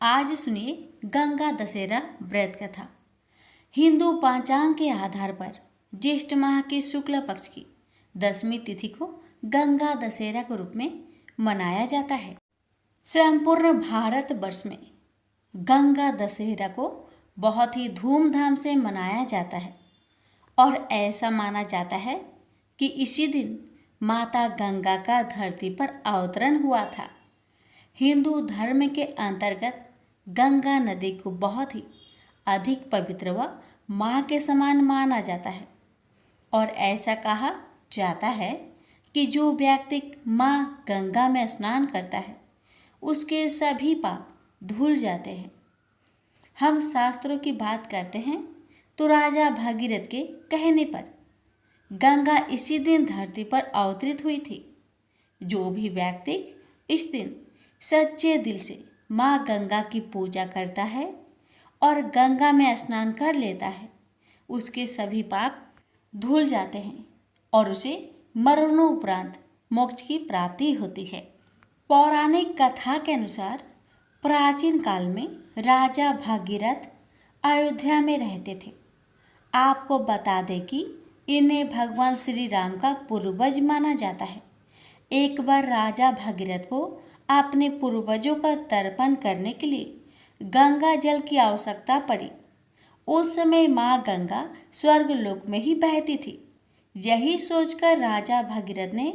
आज सुनिए गंगा दशहरा व्रत कथा। हिंदू पंचांग के आधार पर ज्येष्ठ माह के शुक्ल पक्ष की 10वीं तिथि को गंगा दशहरा के रूप में मनाया जाता है। संपूर्ण भारत वर्ष में गंगा दशहरा को बहुत ही धूमधाम से मनाया जाता है और ऐसा माना जाता है कि इसी दिन माता गंगा का धरती पर अवतरण हुआ था। हिंदू धर्म के अंतर्गत गंगा नदी को बहुत ही अधिक पवित्र व माँ के समान माना जाता है और ऐसा कहा जाता है कि जो व्यक्ति माँ गंगा में स्नान करता है उसके सभी पाप धुल जाते हैं। हम शास्त्रों की बात करते हैं तो राजा भागीरथ के कहने पर गंगा इसी दिन धरती पर अवतरित हुई थी। जो भी व्यक्ति इस दिन सच्चे दिल से माँ गंगा की पूजा करता है और गंगा में स्नान कर लेता है उसके सभी पाप धुल जाते हैं और उसे मरणोपरांत मोक्ष की प्राप्ति होती है। पौराणिक कथा के अनुसार प्राचीन काल में राजा भागीरथ अयोध्या में रहते थे। आपको बता दें कि इन्हें भगवान श्री राम का पूर्वज माना जाता है। एक बार राजा भागीरथ को अपने पूर्वजों का तर्पण करने के लिए गंगा जल की आवश्यकता पड़ी। उस समय माँ गंगा स्वर्ग लोक में ही बहती थी। यही सोचकर राजा भागीरथ ने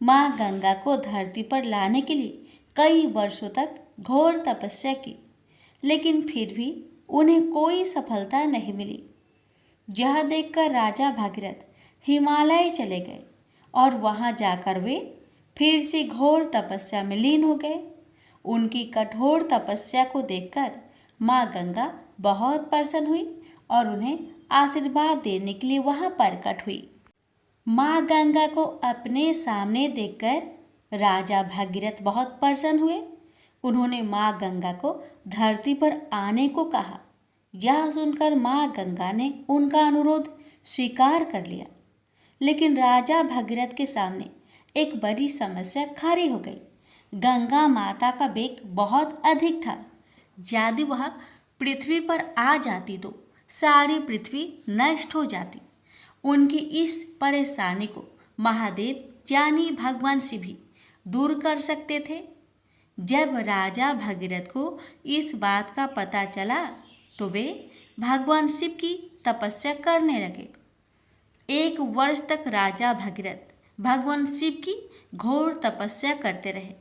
माँ गंगा को धरती पर लाने के लिए कई वर्षों तक घोर तपस्या की, लेकिन फिर भी उन्हें कोई सफलता नहीं मिली। यह देखकर राजा भागीरथ हिमालय चले गए और वहां जाकर वे फिर से घोर तपस्या में लीन हो गए। उनकी कठोर तपस्या को देखकर माँ गंगा बहुत प्रसन्न हुई और उन्हें आशीर्वाद देने के लिए वहां प्रकट हुई। माँ गंगा को अपने सामने देखकर राजा भागीरथ बहुत प्रसन्न हुए। उन्होंने माँ गंगा को धरती पर आने को कहा। यह सुनकर माँ गंगा ने उनका अनुरोध स्वीकार कर लिया, लेकिन राजा भागीरथ के सामने एक बड़ी समस्या खड़ी हो गई। गंगा माता का वेग बहुत अधिक था। यदि वह पृथ्वी पर आ जाती तो सारी पृथ्वी नष्ट हो जाती। उनकी इस परेशानी को महादेव यानी भगवान शिव भी दूर कर सकते थे। जब राजा भागीरथ को इस बात का पता चला तो वे भगवान शिव की तपस्या करने लगे। 1 वर्ष तक राजा भागीरथ भगवान शिव की घोर तपस्या करते रहे।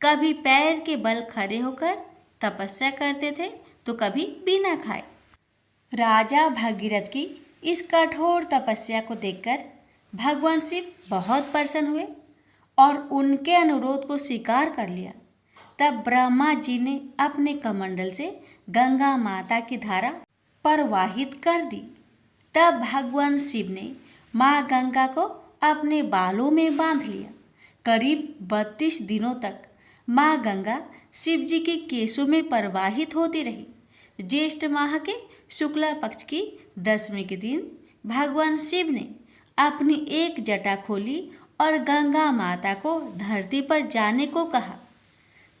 कभी पैर के बल खड़े होकर तपस्या करते थे तो कभी बिना खाए। राजा भागीरथ की इस कठोर तपस्या को देखकर भगवान शिव बहुत प्रसन्न हुए और उनके अनुरोध को स्वीकार कर लिया। तब ब्रह्मा जी ने अपने कमंडल से गंगा माता की धारा प्रवाहित कर दी। तब भगवान शिव ने माँ गंगा को अपने बालों में बांध लिया। करीब 32 दिनों तक माँ गंगा शिव जी के केशों में प्रवाहित होती रही। ज्येष्ठ माह के शुक्ला पक्ष की 10वीं के दिन भगवान शिव ने अपनी एक जटा खोली और गंगा माता को धरती पर जाने को कहा।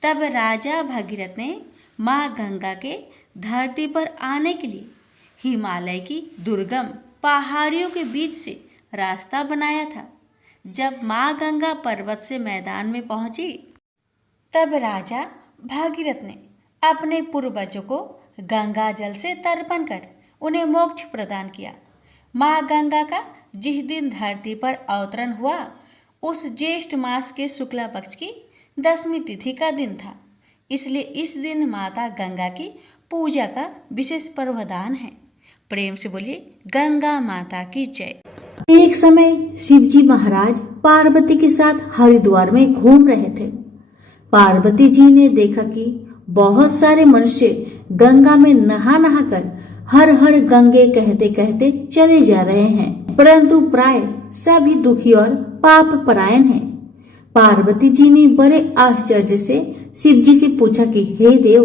तब राजा भागीरथ ने माँ गंगा के धरती पर आने के लिए हिमालय की दुर्गम पहाड़ियों के बीच से रास्ता बनाया था। जब माँ गंगा पर्वत से मैदान में पहुंची तब राजा भागीरथ ने अपने पूर्वजों को गंगा जल से तर्पण कर उन्हें मोक्ष प्रदान किया। माँ गंगा का जिस दिन धरती पर अवतरण हुआ उस ज्येष्ठ मास के शुक्ला पक्ष की 10वीं तिथि का दिन था। इसलिए इस दिन माता गंगा की पूजा का विशेष प्रावधान है। प्रेम से बोलिए गंगा माता की जय। एक समय शिवजी महाराज पार्वती के साथ हरिद्वार में घूम रहे थे। पार्वती जी ने देखा कि बहुत सारे मनुष्य गंगा में नहा नहा कर हर हर गंगे कहते कहते चले जा रहे हैं, परंतु प्राय सभी दुखी और पाप परायण हैं। पार्वती जी ने बड़े आश्चर्य से शिव जी से पूछा कि हे देव,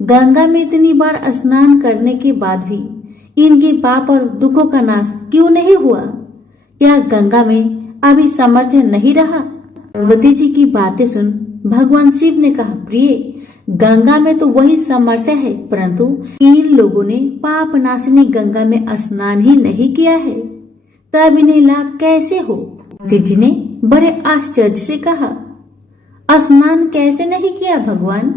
गंगा में इतनी बार स्नान करने के बाद भी इनके पाप और दुखों का नाश क्यों नहीं हुआ? क्या गंगा में अभी सामर्थ्य नहीं रहा? पार्वती जी की बातें सुन भगवान शिव ने कहा, प्रिय, गंगा में तो वही समस्या है, परंतु इन लोगों ने पाप नाशिनी गंगा में स्नान ही नहीं किया है, तब इन्हें लाभ कैसे हो? जी ने बड़े आश्चर्य से कहा, स्नान कैसे नहीं किया भगवान?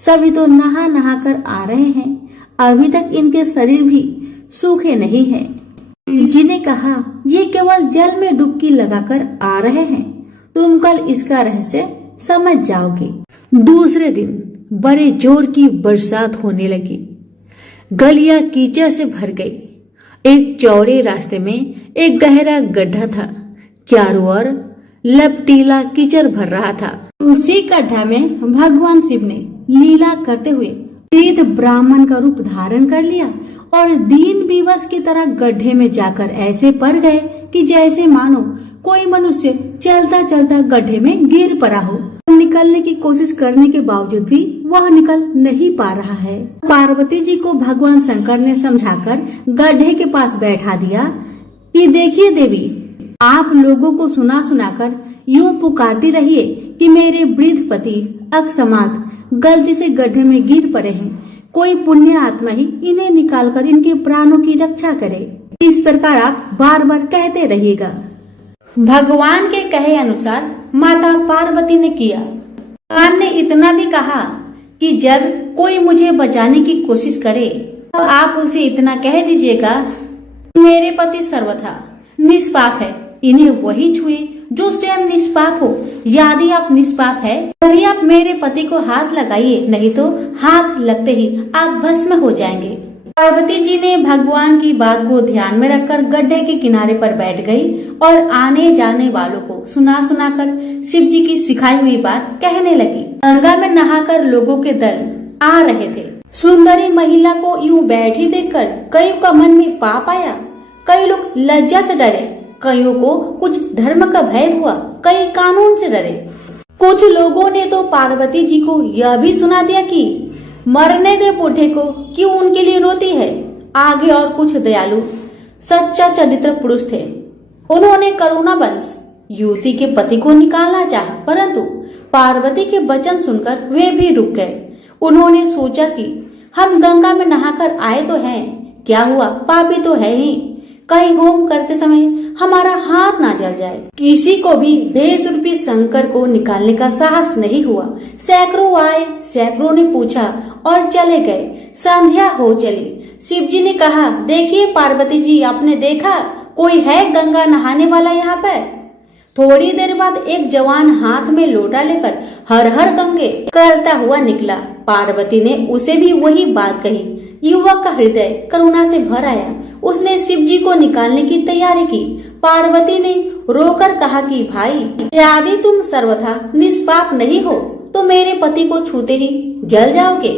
सभी तो नहा नहा कर आ रहे हैं, अभी तक इनके शरीर भी सूखे नहीं हैं। जी ने कहा, ये केवल जल में डुबकी लगाकर आ रहे हैं, तुम कल इसका रहस्य समझ जाओगे। दूसरे दिन बड़े जोर की बरसात होने लगी। गलियां कीचड़ से भर गई। एक चौड़े रास्ते में एक गहरा गड्ढा था, चारों ओर लपटीला कीचड़ भर रहा था। उसी गड्ढा में भगवान शिव ने लीला करते हुए वृद्ध ब्राह्मण का रूप धारण कर लिया और दीन विवश की तरह गड्ढे में जाकर ऐसे पड़ गए कि जैसे मानो कोई मनुष्य चलता चलता गड्ढे में गिर पड़ा हो। निकलने की कोशिश करने के बावजूद भी वह निकल नहीं पा रहा है। पार्वती जी को भगवान शंकर ने समझाकर गड्ढे के पास बैठा दिया कि देखिए देवी, आप लोगों को सुना सुनाकर यूं पुकारती रहिए कि मेरे वृद्ध पति अकस्मात गलती से गड्ढे में गिर पड़े हैं, कोई पुण्य आत्मा ही इन्हें निकालकर इनके प्राणों की रक्षा करे। इस प्रकार आप बार बार कहते रहिएगा। भगवान के कहे अनुसार माता पार्वती ने किया। भगवान ने इतना भी कहा कि जब कोई मुझे बचाने की कोशिश करे तो आप उसे इतना कह दीजिएगा, मेरे पति सर्वथा निष्पाप है, इन्हें वही छुए जो स्वयं निष्पाप हो। यदि आप निष्पाप है तभी आप मेरे पति को हाथ लगाइए, नहीं तो हाथ लगते ही आप भस्म हो जाएंगे। पार्वती जी ने भगवान की बात को ध्यान में रखकर गड्ढे के किनारे पर बैठ गई और आने जाने वालों को सुना सुनाकर शिव जी की सिखाई हुई बात कहने लगी। गंगा में नहाकर लोगों के दल आ रहे थे। सुंदरी महिला को यूं बैठी देखकर कईयों का मन में पाप आया। कई लोग लज्जा से डरे, कईयों को कुछ धर्म का भय हुआ, कई कानून से डरे। कुछ लोगों ने तो पार्वती जी को यह भी सुना दिया कि मरने दे बूढ़े को, क्यों उनके लिए रोती है। आगे और कुछ दयालु सच्चा चरित्र पुरुष थे। उन्होंने करुणावश युवती के पति को निकालना चाहा, परंतु पार्वती के वचन सुनकर वे भी रुक गए। उन्होंने सोचा कि हम गंगा में नहाकर आए तो हैं, क्या हुआ, पापी तो है ही, कहीं होम करते समय हमारा हाथ ना जल जाए। किसी को भी भेष रूपी शंकर को निकालने का साहस नहीं हुआ। सैकड़ों आए, सैकड़ों ने पूछा और चले गए। संध्या हो चली। शिव जी ने कहा, देखिए पार्वती जी, आपने देखा कोई है गंगा नहाने वाला यहाँ पर? थोड़ी देर बाद एक जवान हाथ में लोटा लेकर हर हर गंगे करता हुआ निकला। पार्वती ने उसे भी वही बात कही। युवक का हृदय करुणा से भर आया। उसने शिव जी को निकालने की तैयारी की। पार्वती ने रोकर कहा कि भाई, यदि तुम सर्वथा निष्पाप नहीं हो तो मेरे पति को छूते ही जल जाओगे।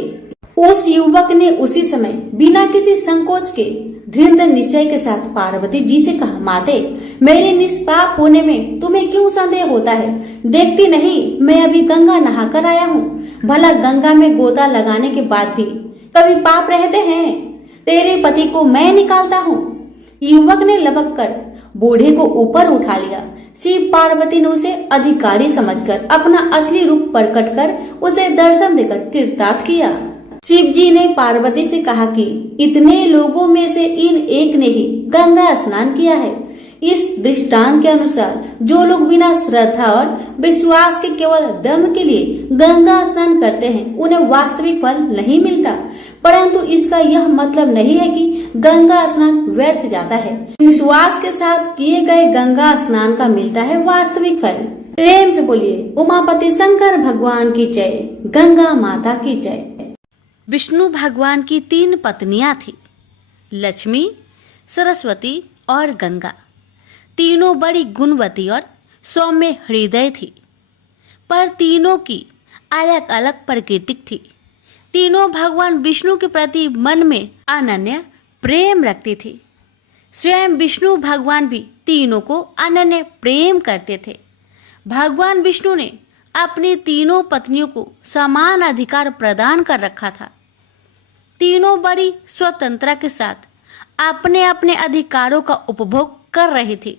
उस युवक ने उसी समय बिना किसी संकोच के दृढ़ निश्चय के साथ पार्वती जी से कहा, माते, मेरे निष्पाप होने में तुम्हें क्यों संदेह होता है? देखती नहीं, मैं अभी गंगा नहा कर आया हूँ। भला गंगा में गोता लगाने के बाद भी कभी पाप रहते हैं? तेरे पति को मैं निकालता हूँ। युवक ने लपक कर बूढ़े को ऊपर उठा लिया। शिव पार्वती ने उसे अधिकारी समझकर अपना असली रूप प्रकट कर उसे दर्शन देकर कृतार्थ किया। शिव जी ने पार्वती से कहा कि इतने लोगों में से इन एक ने ही गंगा स्नान किया है। इस दृष्टांत के अनुसार जो लोग बिना श्रद्धा और विश्वास के केवल दम के लिए गंगा स्नान करते हैं, उन्हें वास्तविक फल नहीं मिलता। परंतु इसका यह मतलब नहीं है कि गंगा स्नान व्यर्थ जाता है। विश्वास के साथ किए गए गंगा स्नान का मिलता है वास्तविक फल। प्रेम से बोलिए उमापति शंकर भगवान की जय, गंगा माता की जय। विष्णु भगवान की 3 पत्नियां थी, लक्ष्मी, सरस्वती और गंगा। तीनों बड़ी गुणवती और सौम्य हृदय थी, पर तीनों की अलग अलग प्रकृति थी। तीनों भगवान विष्णु के प्रति मन में अनन्य प्रेम रखती थी। स्वयं विष्णु भगवान भी तीनों को अनन्य प्रेम करते थे। भगवान विष्णु ने अपनी तीनों पत्नियों को समान अधिकार प्रदान कर रखा था। तीनों बड़ी स्वतंत्रता के साथ अपने अपने अधिकारों का उपभोग कर रही थी,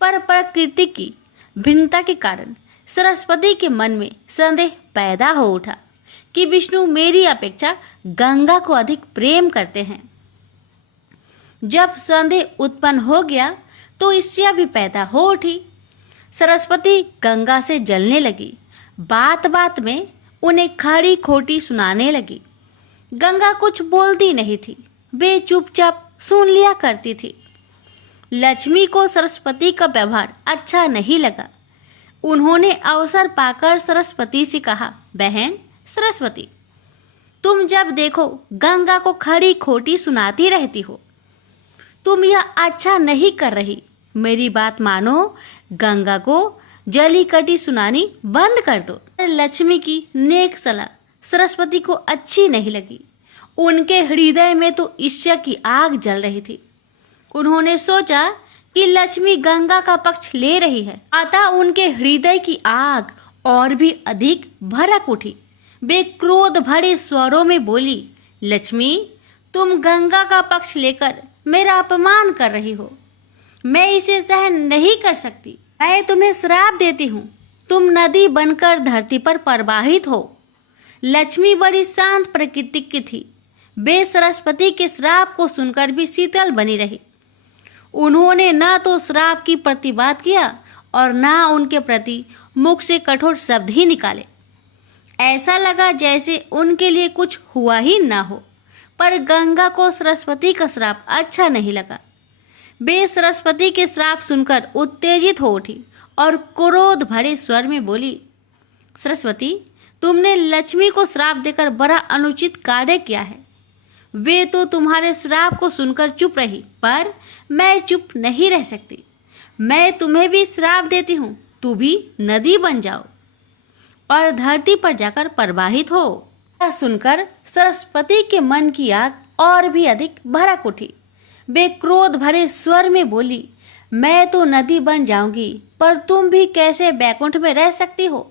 पर प्रकृति की भिन्नता के कारण सरस्वती के मन में संदेह पैदा हो उठा कि विष्णु मेरी अपेक्षा गंगा को अधिक प्रेम करते हैं। जब संदेह उत्पन्न हो गया तो ईर्ष्या भी पैदा हो उठी। सरस्वती गंगा से जलने लगी। बात बात में उन्हें खरी खोटी सुनाने लगी। गंगा कुछ बोलती नहीं थी, वे चुपचाप सुन लिया करती थी। लक्ष्मी को सरस्वती का व्यवहार अच्छा नहीं लगा। उन्होंने अवसर पाकर सरस्वती से कहा, बहन सरस्वती, तुम जब देखो गंगा को खरी खोटी सुनाती रहती हो। तुम यह अच्छा नहीं कर रही। मेरी बात मानो, गंगा को जली कटी सुनानी बंद कर दो। लक्ष्मी की नेक सलाह सरस्वती को अच्छी नहीं लगी। उनके हृदय में तो ईर्ष्या की आग जल रही थी। उन्होंने सोचा कि लक्ष्मी गंगा का पक्ष ले रही है, अतः उनके हृदय की आग और भी अधिक भड़क उठी। वे क्रोध भरे स्वरों में बोली, लक्ष्मी, तुम गंगा का पक्ष लेकर मेरा अपमान कर रही हो। मैं इसे सहन नहीं कर सकती। मैं तुम्हें श्राप देती हूँ, तुम नदी बनकर धरती पर प्रवाहित हो। लक्ष्मी बड़ी शांत प्रकृति की थी। वे सरस्वती के श्राप को सुनकर भी शीतल बनी रही। उन्होंने न तो श्राप की प्रतिवाद किया और न उनके प्रति मुख से कठोर शब्द ही निकाले। ऐसा लगा जैसे उनके लिए कुछ हुआ ही ना हो। पर गंगा को सरस्वती का श्राप अच्छा नहीं लगा। वे सरस्वती के श्राप सुनकर उत्तेजित हो उठी और क्रोध भरे स्वर में बोली, सरस्वती, तुमने लक्ष्मी को श्राप देकर बड़ा अनुचित कार्य किया है। वे तो तुम्हारे श्राप को सुनकर चुप रही, पर मैं चुप नहीं रह सकती। मैं तुम्हें भी श्राप देती हूँ, तू भी नदी बन जाओ और धरती पर जाकर प्रवाहित हो। यह सुनकर सरस्वती के मन की आग और भी अधिक भड़क उठी। वे क्रोध भरे स्वर में बोली, मैं तो नदी बन जाऊंगी, पर तुम भी कैसे बैकुंठ में रह सकती हो।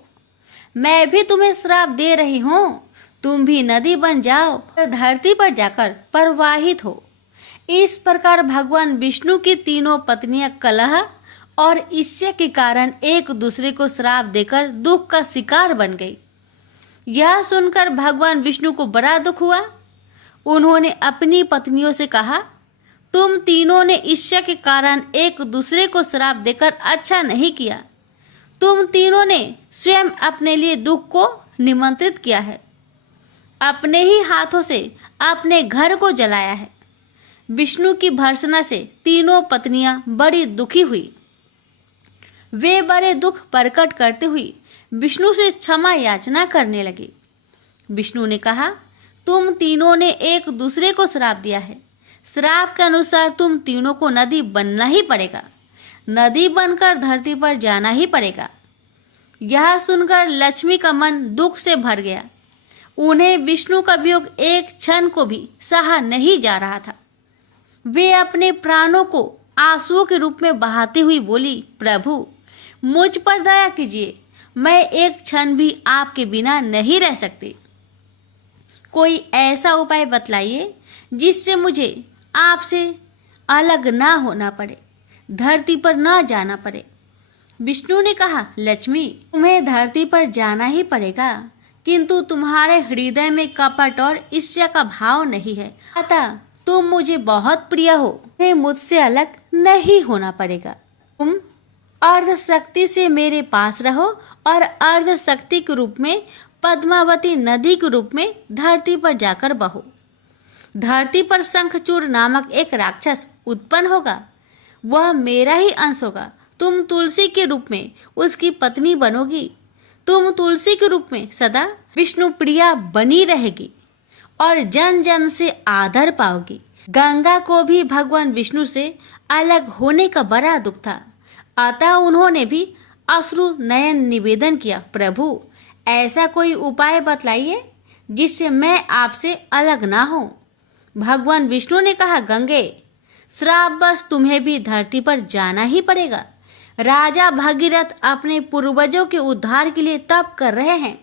मैं भी तुम्हें श्राप दे रही हूँ, तुम भी नदी बन जाओ और धरती पर जाकर प्रवाहित हो। इस प्रकार भगवान विष्णु की तीनों पत्नियां कलह और ईर्ष्या के कारण एक दूसरे को श्राप देकर दुख का शिकार बन गई। यह सुनकर भगवान विष्णु को बड़ा दुख हुआ। उन्होंने अपनी पत्नियों से कहा, तुम तीनों ने ईर्ष्या के कारण एक दूसरे को श्राप देकर अच्छा नहीं किया। तुम तीनों ने स्वयं अपने लिए दुख को निमंत्रित किया है। अपने ही हाथों से अपने घर को जलाया है। विष्णु की भर्त्सना से तीनों पत्नियां बड़ी दुखी हुई। वे बड़े दुख प्रकट करते हुए विष्णु से क्षमा याचना करने लगे। विष्णु ने कहा, तुम तीनों ने एक दूसरे को श्राप दिया है। श्राप के अनुसार तुम तीनों को नदी बनना ही पड़ेगा। नदी बनकर धरती पर जाना ही पड़ेगा। यह सुनकर लक्ष्मी का मन दुख से भर गया। उन्हें विष्णु का वियोग एक क्षण को भी सहा नहीं जा रहा था। वे अपने प्राणों को आंसुओं के रूप में बहाती हुई बोली, प्रभु मुझ पर दया कीजिए, मैं एक क्षण भी आपके बिना नहीं रह सकती। कोई ऐसा उपाय बतलाइए जिससे मुझे आपसे अलग ना होना पड़े, धरती पर ना जाना पड़े। विष्णु ने कहा, लक्ष्मी, तुम्हें धरती पर जाना ही पड़ेगा, किंतु तुम्हारे हृदय में कपट और ईर्ष्या का भाव नहीं है, अतः तुम मुझे बहुत प्रिय हो, तुम्हें मुझसे अलग नहीं होना पड़ेगा। तुम अर्ध शक्ति से मेरे पास रहो और अर्ध शक्ति के रूप में पद्मावती नदी के रूप में धरती पर जाकर बहो। धरती पर शंखचूड़ नामक एक राक्षस उत्पन्न होगा, वह मेरा ही अंश होगा। तुम तुलसी के रूप में उसकी पत्नी बनोगी। तुम तुलसी के रूप में सदा विष्णु प्रिया बनी रहेगी और जन जन से आदर पाओगी। गंगा को भी भगवान विष्णु से अलग होने का बड़ा दुख था, अतः उन्होंने भी अश्रु नयन निवेदन किया, प्रभु ऐसा कोई उपाय बतलाइए जिससे मैं आपसे अलग ना हो। भगवान विष्णु ने कहा, गंगे, श्रापवश तुम्हें भी धरती पर जाना ही पड़ेगा। राजा भगीरथ अपने पूर्वजों के उद्धार के लिए तप कर रहे हैं।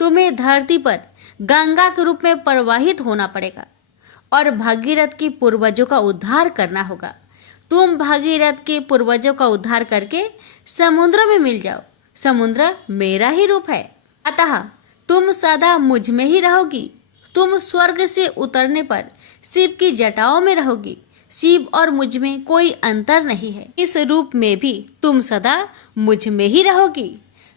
तुम्हें धरती पर गंगा के रूप में प्रवाहित होना पड़ेगा और भगीरथ के पूर्वजों का उद्धार करना होगा। तुम भगीरथ के पूर्वजों का उद्धार करके समुद्र में मिल जाओ। समुद्र मेरा ही रूप है, अतः तुम सदा मुझ में ही रहोगी। तुम स्वर्ग से उतरने पर शिव की जटाओं में रहोगी। शिव और मुझ में कोई अंतर नहीं है। इस रूप में भी तुम सदा मुझ में ही रहोगी।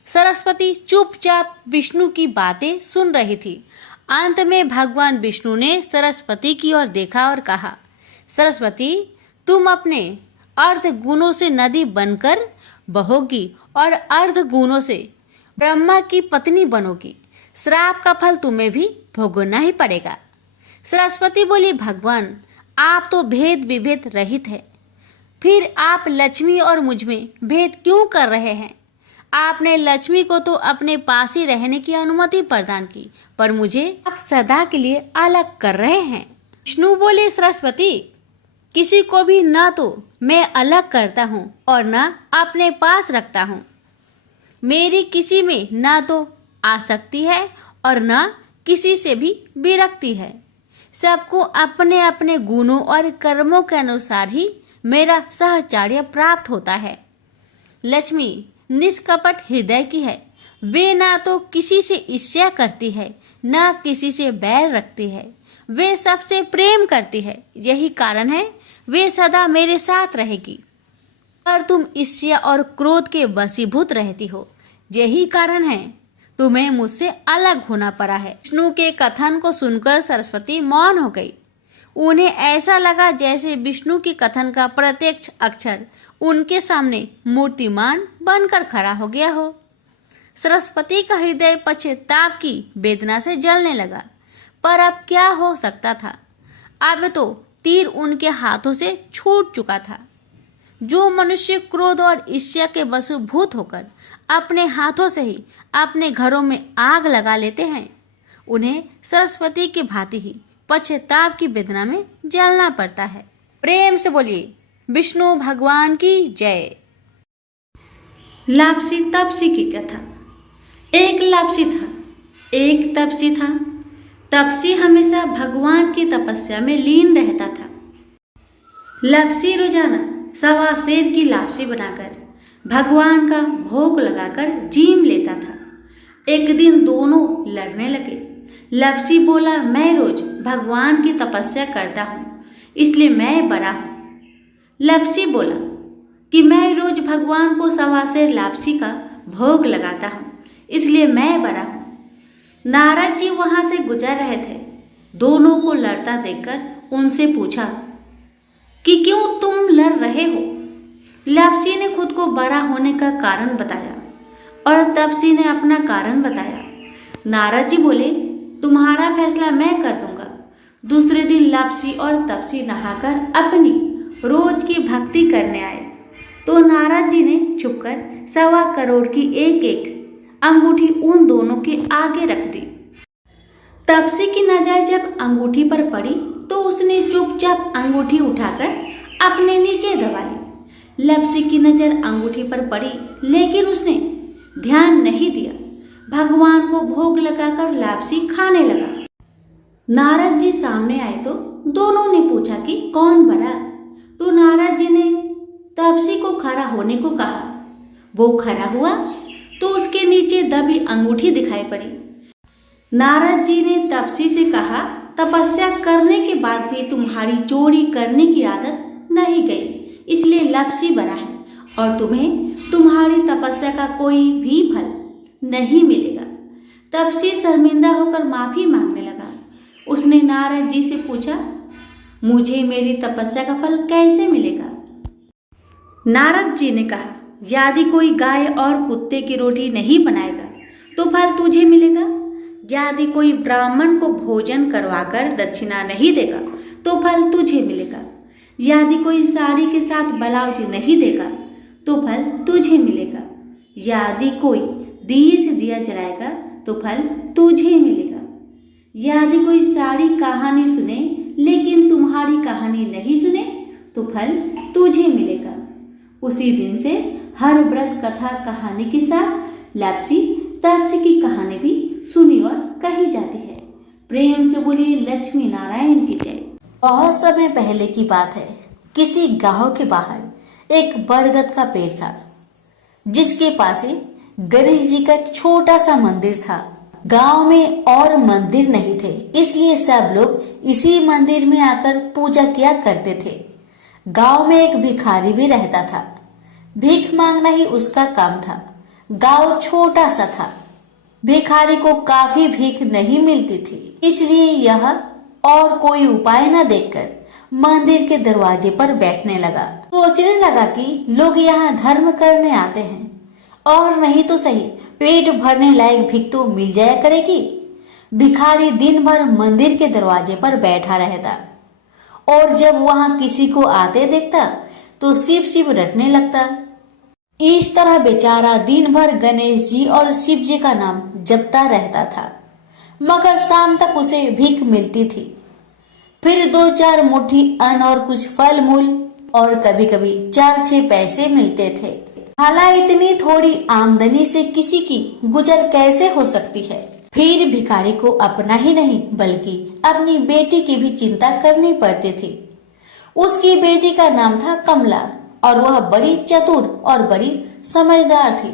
सरस्वती चुपचाप विष्णु की बातें सुन रही थी। अंत में भगवान विष्णु ने सरस्वती की ओर देखा और कहा, सरस्वती, तुम अपने अर्ध गुणों से नदी बनकर बहोगी और अर्ध गुणों से ब्रह्मा की पत्नी बनोगी। श्राप का फल तुम्हें भी भोगना ही पड़ेगा। सरस्वती बोली, भगवान, आप तो भेद विभेद रहित है, फिर आप लक्ष्मी और मुझ में भेद क्यों कर रहे हैं? आपने लक्ष्मी को तो अपने पास ही रहने की अनुमति प्रदान की, पर मुझे आप सदा के लिए अलग कर रहे हैं। विष्णु बोले, सरस्वती, किसी को भी न तो मैं अलग करता हूँ और न अपने पास रखता हूँ। मेरी किसी में न तो आसक्ति है और न किसी से भी विरक्ति है। सबको अपने अपने गुणों और कर्मों के अनुसार ही मेरा सहचर्य प्राप्त होता है। लक्ष्मी निष्कपट हृदय की है। वे ना तो किसी से ईर्ष्या करती है, न किसी से बैर रखती है। वे सबसे प्रेम करती है। यही कारण है वे सदा मेरे साथ रहेगी। पर तुम ईर्ष्या और क्रोध के वशीभूत रहती हो। यही कारण है तुम्हें मुझसे अलग होना पड़ा है। विष्णु के कथन को सुनकर सरस्वती मौन हो गई। उन्हें ऐसा लगा जैसे विष्णु के कथन का प्रत्यक्ष अक्षर उनके सामने मूर्तिमान बनकर खड़ा हो गया हो। सरस्वती का हृदय पश्चाताप की वेदना से जलने लगा। पर अब क्या हो सकता था? अब तो तीर उनके हाथों से छूट चुका था। जो मनुष्य क्रोध और ईर्ष्या के वशीभूत होकर अपने हाथों से ही अपने घरों में आग लगा लेते हैं, उन्हें सरस्वती की भांति ही पश्चाताप की वेदना में जलना पड़ता है। प्रेम से बोलिए, विष्णु भगवान की जय। लापसी तपसी की कथा। एक लापसी था, एक तपसी था। तपसी हमेशा भगवान की तपस्या में लीन रहता था। लापसी रोजाना सवा सेर की लापसी बनाकर भगवान का भोग लगाकर जीम लेता था। एक दिन दोनों लड़ने लगे। लापसी बोला, मैं रोज भगवान की तपस्या करता हूँ, इसलिए मैं बड़ा हूँ। लापसी बोला कि मैं रोज भगवान को सवा सेर लापसी का भोग लगाता हूँ, इसलिए मैं बड़ा हूँ। नारद जी वहां से गुजर रहे थे। दोनों को लड़ता देखकर उनसे पूछा कि क्यों तुम लड़ रहे हो? लापसी ने खुद को बड़ा होने का कारण बताया और तपसी ने अपना कारण बताया। नारद जी बोले, तुम्हारा फैसला मैं कर दूंगा। दूसरे दिन लापसी और तपसी नहाकर अपनी रोज की भक्ति करने आए तो नारद जी ने छुपकर 1.25 करोड़ की एक एक अंगूठी उन दोनों के आगे रख दी। तपसी की नजर जब अंगूठी पर पड़ी तो उसने चुपचाप अंगूठी उठाकर अपने नीचे दबा ली। लापसी की नजर अंगूठी पर पड़ी लेकिन उसने ध्यान नहीं दिया। भगवान को भोग लगाकर लापसी खाने लगा। नारद जी सामने आए तो दोनों ने पूछा कि कौन बड़ा? तो नारद जी ने तपसी को खड़ा होने को कहा। वो खड़ा हुआ तो उसके नीचे दबी अंगूठी दिखाई पड़ी। नारद जी ने तपसी से कहा, तपस्या करने के बाद भी तुम्हारी चोरी करने की आदत नहीं गई, इसलिए लापसी बड़ा है और तुम्हें तुम्हारी तपस्या का कोई भी फल नहीं मिलेगा। तपसी शर्मिंदा होकर माफी मांगने लगा। उसने नारद जी से पूछा, मुझे मेरी तपस्या का फल कैसे मिलेगा? नारद जी ने कहा, यदि कोई गाय और कुत्ते की रोटी नहीं बनाएगा तो फल तुझे मिलेगा। यदि कोई ब्राह्मण को भोजन करवाकर दक्षिणा नहीं देगा तो फल तुझे मिलेगा। यदि कोई साड़ी के साथ ब्लाउज नहीं देगा तो फल तुझे मिलेगा। यदि कोई दिए से दिया जलाएगा तो फल तुझे मिलेगा। यदि कोई सारी कहानी सुने लेकिन तुम्हारी कहानी नहीं सुने तो फल तुझे मिलेगा। उसी दिन से हर व्रत कथा कहानी के साथ लापसी तपसी की कहानी भी सुनी और कही जाती है। प्रेम से बोलिए लक्ष्मी नारायण की जय। बहुत समय पहले की बात है। किसी गांव के बाहर एक बरगद का पेड़ था जिसके पास ही गणेश जी का एक छोटा सा मंदिर था। गांव में और मंदिर नहीं थे, इसलिए सब लोग इसी मंदिर में आकर पूजा किया करते थे। गांव में एक भिखारी भी रहता था। भीख मांगना ही उसका काम था। गांव छोटा सा था। भिखारी को काफी भीख नहीं मिलती थी, इसलिए यह और कोई उपाय न देखकर मंदिर के दरवाजे पर बैठने लगा। सोचने लगा कि लोग यहाँ धर्म करने आते हैं और नहीं तो सही पेट भरने लायक भीख तो मिल जाया करेगी। भिखारी दिन भर मंदिर के दरवाजे पर बैठा रहता और जब वहां किसी को आते देखता तो शिव शिव रटने लगता। इस तरह बेचारा दिन भर गणेश जी और शिव जी का नाम जपता रहता था, मगर शाम तक उसे भीख मिलती थी। फिर 2-4 मुट्ठी अन्न और कुछ फल मूल और कभी कभी 4-6 पैसे मिलते थे। हालांकि इतनी थोड़ी आमदनी से किसी की गुजर कैसे हो सकती है। फिर भिखारी को अपना ही नहीं बल्कि अपनी बेटी की भी चिंता करनी पड़ती थी। उसकी बेटी का नाम था कमला और वह बड़ी चतुर और बड़ी समझदार थी,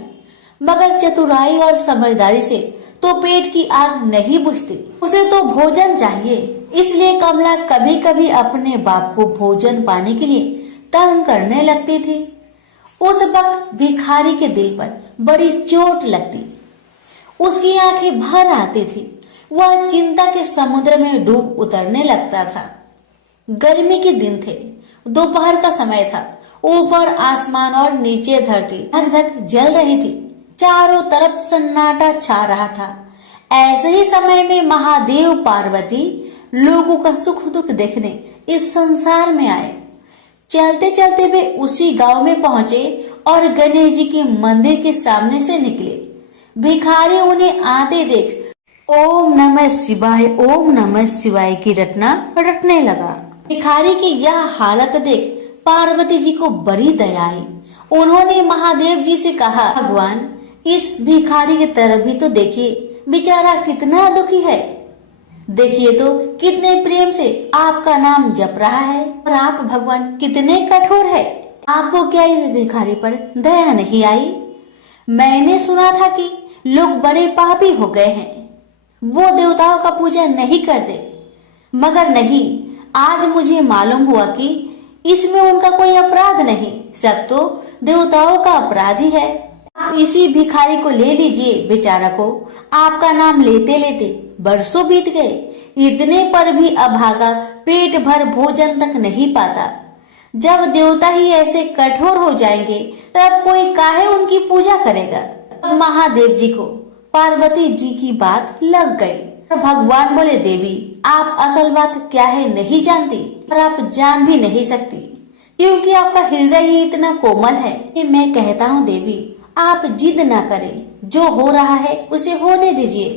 मगर चतुराई और समझदारी से तो पेट की आग नहीं बुझती, उसे तो भोजन चाहिए। इसलिए कमला कभी कभी अपने बाप को भोजन पाने के लिए तंग करने लगती थी। उस वक्त भिखारी के दिल पर बड़ी चोट लगती, उसकी आंखें भर आती थी। वह चिंता के समुद्र में डूब उतरने लगता था। गर्मी के दिन थे, दोपहर का समय था। ऊपर आसमान और नीचे धरती धक धक जल रही थी। चारों तरफ सन्नाटा छा रहा था। ऐसे ही समय में महादेव पार्वती लोगों का सुख दुख देखने इस संसार में आए। चलते चलते वे उसी गांव में पहुंचे और गणेश जी के मंदिर के सामने से निकले। भिखारी उन्हें आते देख ओम नमः शिवाय, ओम नमः शिवाय की रटना रटने लगा। भिखारी की यह हालत देख पार्वती जी को बड़ी दया आई। उन्होंने महादेव जी से कहा, भगवान इस भिखारी की तरफ भी तो देखिए, बेचारा कितना दुखी है। देखिए तो कितने प्रेम से आपका नाम जप रहा है और आप भगवान कितने कठोर है। आपको क्या इस भिखारी पर दया नहीं आई? मैंने सुना था कि लोग बड़े पापी हो गए हैं, वो देवताओं का पूजा नहीं करते, मगर नहीं, आज मुझे मालूम हुआ कि इसमें उनका कोई अपराध नहीं, सब तो देवताओं का अपराध ही है। आप इसी भिखारी को ले लीजिए। बेचारा को आपका नाम लेते लेते बरसों बीत गए, इतने पर भी अभागा पेट भर भोजन तक नहीं पाता। जब देवता ही ऐसे कठोर हो जाएंगे तब कोई काहे उनकी पूजा करेगा। अब महादेव जी को पार्वती जी की बात लग गई। भगवान बोले, देवी आप असल बात क्या है नहीं जानती और आप जान भी नहीं सकती, क्योंकि आपका हृदय ही इतना कोमल है कि मैं कहता हूँ देवी आप जिद ना करें, जो हो रहा है उसे होने दीजिए।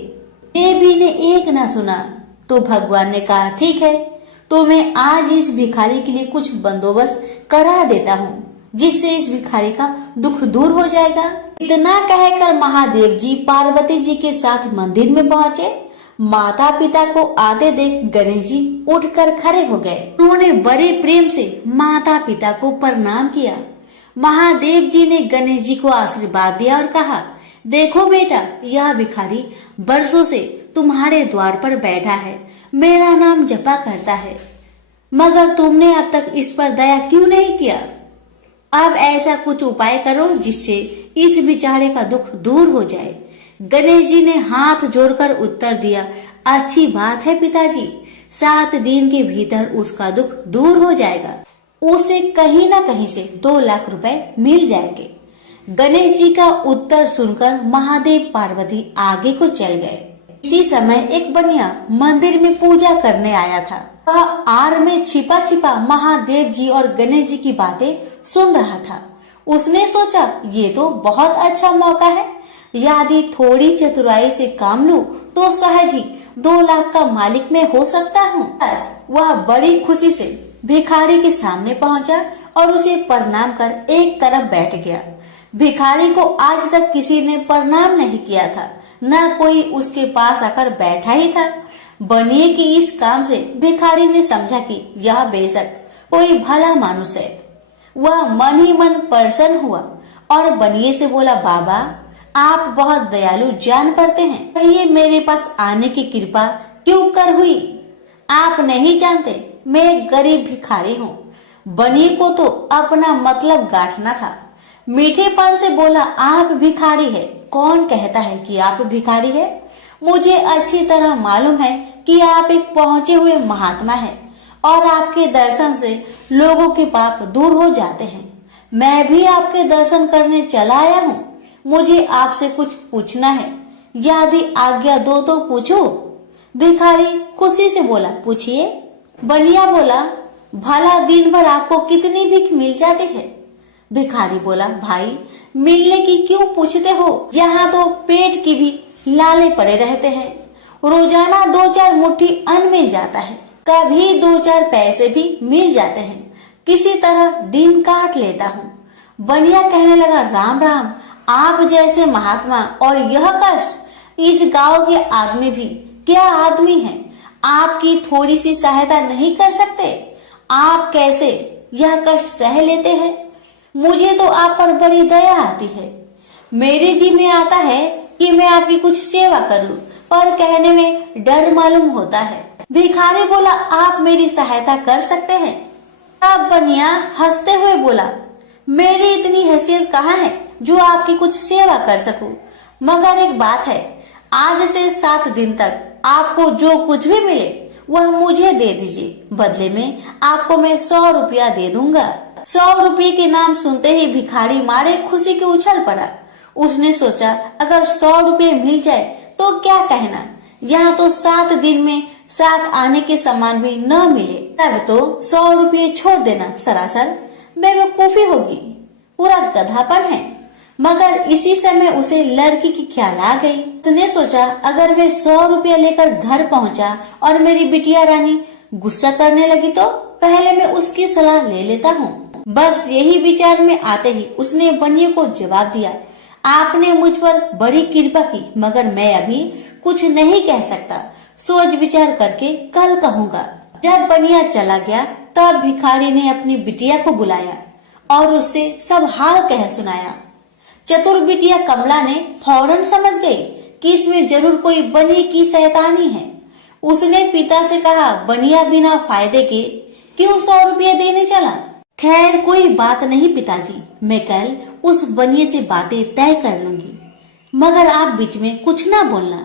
देवी ने एक ना सुना तो भगवान ने कहा, ठीक है तो मैं आज इस भिखारी के लिए कुछ बंदोबस्त करा देता हूँ, जिससे इस भिखारी का दुख दूर हो जाएगा। इतना कहकर महादेव जी पार्वती जी के साथ मंदिर में पहुँचे। माता पिता को आते देख गणेश जी उठकर खड़े हो गए। उन्होंने बड़े प्रेम से माता पिता को प्रणाम किया। महादेव जी ने गणेश जी को आशीर्वाद दिया और कहा, देखो बेटा यह भिखारी बरसों से तुम्हारे द्वार पर बैठा है, मेरा नाम जपा करता है, मगर तुमने अब तक इस पर दया क्यों नहीं किया? अब ऐसा कुछ उपाय करो जिससे इस बेचारे का दुख दूर हो जाए। गणेश जी ने हाथ जोड़कर उत्तर दिया, अच्छी बात है पिताजी, 7 दिन के भीतर उसका दुख दूर हो जाएगा, उसे कहीं न कहीं से 2 लाख रुपए मिल जाएंगे। गणेश जी का उत्तर सुनकर महादेव पार्वती आगे को चल गए। इसी समय एक बनिया मंदिर में पूजा करने आया था। वह आड़ में छिपा छिपा महादेव जी और गणेश जी की बातें सुन रहा था। उसने सोचा ये तो बहुत अच्छा मौका है, यदि थोड़ी चतुराई से काम लूं तो सहज ही 2 लाख का मालिक मैं हो सकता हूँ। बस वह बड़ी खुशी से भिखारी के सामने पहुंचा और उसे प्रणाम कर एक तरफ बैठ गया। भिखारी को आज तक किसी ने प्रणाम नहीं किया था, न कोई उसके पास आकर बैठा ही था। बनिए की इस काम से भिखारी ने समझा कि यह बेशक कोई भला मानुष है। वह मन ही मन प्रसन्न हुआ और बनिए से बोला, बाबा आप बहुत दयालु जान पड़ते हैं। कहिए मेरे पास आने की कृपा क्यों कर हुई? आप नहीं जानते मैं गरीब भिखारी हूँ। बनी को तो अपना मतलब गांठना था। मीठेपन से बोला, आप भिखारी है? कौन कहता है कि आप भिखारी है? मुझे अच्छी तरह मालूम है कि आप एक पहुंचे हुए महात्मा हैं और आपके दर्शन से लोगों के पाप दूर हो जाते हैं। मैं भी आपके दर्शन करने चला आया हूँ। मुझे आपसे कुछ पूछना है, यदि आज्ञा दो तो पूछो। भिखारी खुशी से बोला, पूछिए। बलिया बोला, भला दिन भर आपको कितनी भीख मिल जाती है? भिखारी बोला, भाई मिलने की क्यों पूछते हो? यहाँ तो पेट की भी लाले पड़े रहते हैं। रोजाना 2-4 मुट्ठी अन्न मिल जाता है, कभी 2-4 पैसे भी मिल जाते हैं। किसी तरह दिन काट लेता हूँ। बनिया कहने लगा, राम राम, आप जैसे महात्मा और यह कष्ट। इस गांव के आदमी भी क्या आदमी हैं? आपकी थोड़ी सी सहायता नहीं कर सकते? आप कैसे यह कष्ट सह लेते हैं? मुझे तो आप पर बड़ी दया आती है। मेरे जी में आता है कि मैं आपकी कुछ सेवा करूं, पर कहने में डर मालूम होता है। भिखारी बोला, आप मेरी सहायता कर सकते हैं? अब बनिया हंसते हुए बोला, मेरी इतनी हैसियत कहाँ है जो आपकी कुछ सेवा कर सकूं? मगर एक बात है, आज से 7 दिन तक आपको जो कुछ भी मिले वह मुझे दे दीजिए। बदले में आपको मैं 100 रुपया दे दूंगा। 100 रुपये के नाम सुनते ही भिखारी मारे खुशी के उछल पड़ा। उसने सोचा, अगर 100 रुपये मिल जाए तो क्या कहना, यहाँ तो 7 दिन में 7 आने के सामान भी न मिले, तब तो 100 रुपये छोड़ देना सरासर बेवकूफी होगी, पूरा गधापन है। मगर इसी समय उसे लड़की की ख्याल आ गई। उसने सोचा, अगर मैं 100 रुपया लेकर घर पहुंचा और मेरी बिटिया रानी गुस्सा करने लगी तो पहले मैं उसकी सलाह ले लेता हूँ। बस यही विचार में आते ही उसने बनिए को जवाब दिया, आपने मुझ पर बड़ी कृपा की, मगर मैं अभी कुछ नहीं कह सकता। सोच विचार करके कल कहूँगा। जब बनिया चला गया तब भिखारी ने अपनी बिटिया को बुलाया और उससे सब हाल कह सुनाया। चतुर बिटिया कमला ने फौरन समझ गई कि इसमें जरूर कोई बनिए की शैतानी है। उसने पिता से कहा, बनिया बिना फायदे के क्यों 100 रुपये देने चला? खैर कोई बात नहीं पिताजी, मैं कल उस बनिए से बातें तय कर लूंगी, मगर आप बीच में कुछ ना बोलना।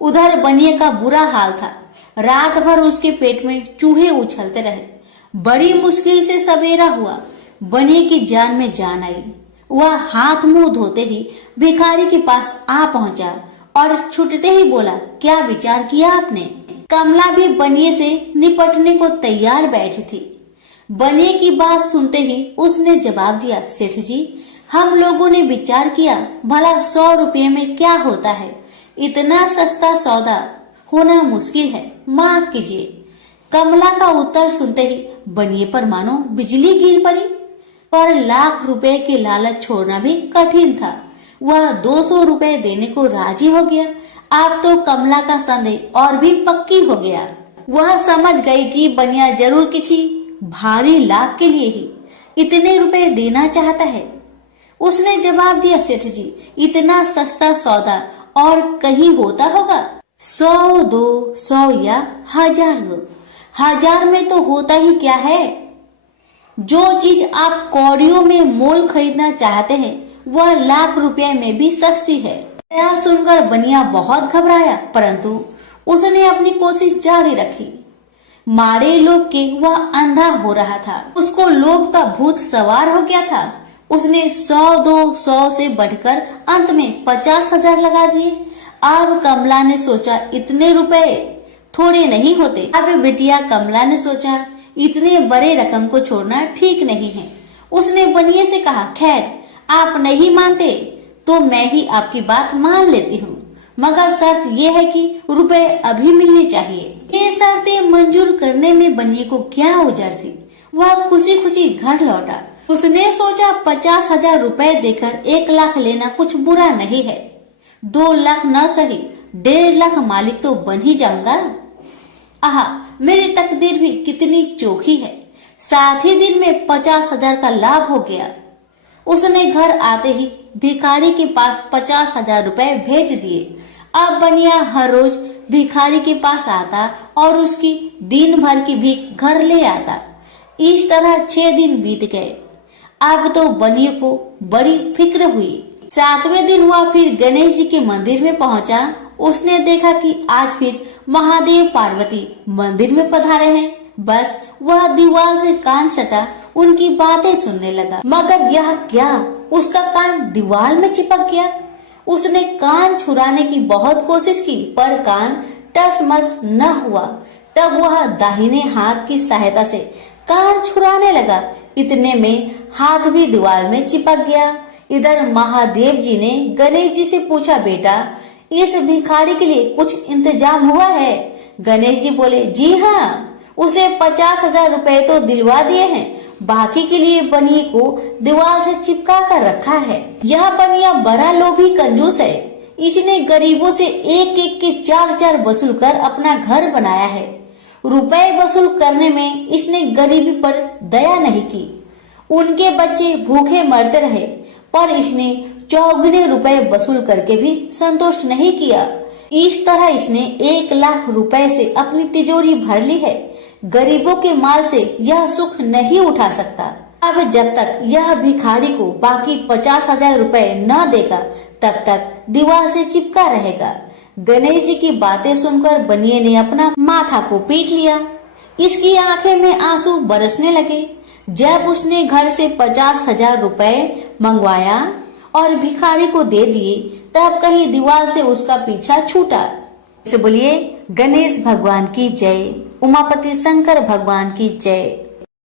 उधर बनिए का बुरा हाल था। रात भर उसके पेट में चूहे उछलते रहे। बड़ी मुश्किल से सवेरा हुआ, बनिए की जान में जान आई। वह हाथ मुंह धोते ही भिखारी के पास आ पहुंचा और छुटते ही बोला, क्या विचार किया आपने? कमला भी बनिए से निपटने को तैयार बैठी थी। बनिए की बात सुनते ही उसने जवाब दिया, सेठ जी, हम लोगों ने विचार किया, भला 100 रुपये में क्या होता है? इतना सस्ता सौदा होना मुश्किल है, माफ कीजिए। कमला का उत्तर सुनते ही बनिए पर मानो बिजली गिर पड़ी। पर लाख रुपए के लालच छोड़ना भी कठिन था। वह 200 रुपए देने को राजी हो गया। अब तो कमला का संदेह और भी पक्की हो गया। वह समझ गई कि बनिया जरूर किसी भारी लाभ के लिए ही इतने रुपए देना चाहता है। उसने जवाब दिया, सेठ जी, इतना सस्ता सौदा और कहीं होता होगा? 100 दो, 100 या 1000 दो। 1000 में तो होता ही क्या है? जो चीज आप कौड़ियों में मोल खरीदना चाहते हैं वह लाख रुपए में भी सस्ती है। यह सुनकर बनिया बहुत घबराया, परंतु उसने अपनी कोशिश जारी रखी। मारे लोभ के वह अंधा हो रहा था। उसको लोभ का भूत सवार हो गया था। उसने 100 दो, 100 से बढ़कर अंत में 50,000 लगा दिए। अब कमला ने सोचा, इतने रुपए थोड़े नहीं होते। अब बिटिया कमला ने सोचा, इतने बड़े रकम को छोड़ना ठीक नहीं है। उसने बनिए से कहा, खैर आप नहीं मानते तो मैं ही आपकी बात मान लेती हूँ, मगर शर्त यह है कि रुपए अभी मिलने चाहिए। ये शर्तें मंजूर करने में बनिए को क्या उजर थी। वह खुशी खुशी घर लौटा। उसने सोचा 50,000 रुपए देकर 1 लाख लेना कुछ बुरा नहीं है। 2 लाख न सही 1.5 लाख मालिक तो बन ही जाऊंगा। आहा, मेरी तकदीर भी कितनी चोखी है। 7 ही दिन में 50,000 का लाभ हो गया। उसने घर आते ही भिखारी के पास 50,000 रुपए भेज दिए। अब बनिया हर रोज भिखारी के पास आता और उसकी दिन भर की भीख घर ले आता। इस तरह 6 दिन बीत गए। अब तो बनिए को बड़ी फिक्र हुई। 7वें दिन हुआ फिर गणेश जी के मंदिर में पहुंचा। उसने देखा कि आज फिर महादेव पार्वती मंदिर में पधारे हैं। बस वह दीवार से कान सटा उनकी बातें सुनने लगा, मगर यह क्या, उसका कान दीवार में चिपक गया। उसने कान छुड़ाने की बहुत कोशिश की पर कान टस-मस न हुआ। तब वह दाहिने हाथ की सहायता से कान छुड़ाने लगा। इतने में हाथ भी दीवार में चिपक गया। इधर महादेव जी ने गणेश जी से पूछा, बेटा इस भिखारी के लिए कुछ इंतजाम हुआ है? गणेश जी बोले, जी हाँ, उसे 50,000 रुपए तो दिलवा दिए हैं, बाकी के लिए बनिए को दीवार से चिपका कर रखा है। यह बनिया बड़ा लोभी कंजूस है। इसने गरीबों से एक एक के 4-4 वसूल कर अपना घर बनाया है। रुपए वसूल करने में इसने गरीबी पर दया नहीं की। उनके बच्चे भूखे मरते रहे पर इसने चौगुने रुपए वसूल करके भी संतोष नहीं किया। इस तरह इसने 1 लाख रुपए से अपनी तिजोरी भर ली है। गरीबों के माल से यह सुख नहीं उठा सकता। अब जब तक यह भिखारी को बाकी 50,000 रुपए न देगा तब तक दीवार से चिपका रहेगा। गणेश जी की बातें सुनकर बनिए ने अपना माथा को पीट लिया। इसकी आंखें में आंसू बरसने लगे। जब उसने घर से 50,000 रुपए मंगवाया और भिखारी को दे दिए तब कहीं दीवार से उसका पीछा छूटा। से बोलिए गणेश भगवान की जय, उमापति शंकर भगवान की जय।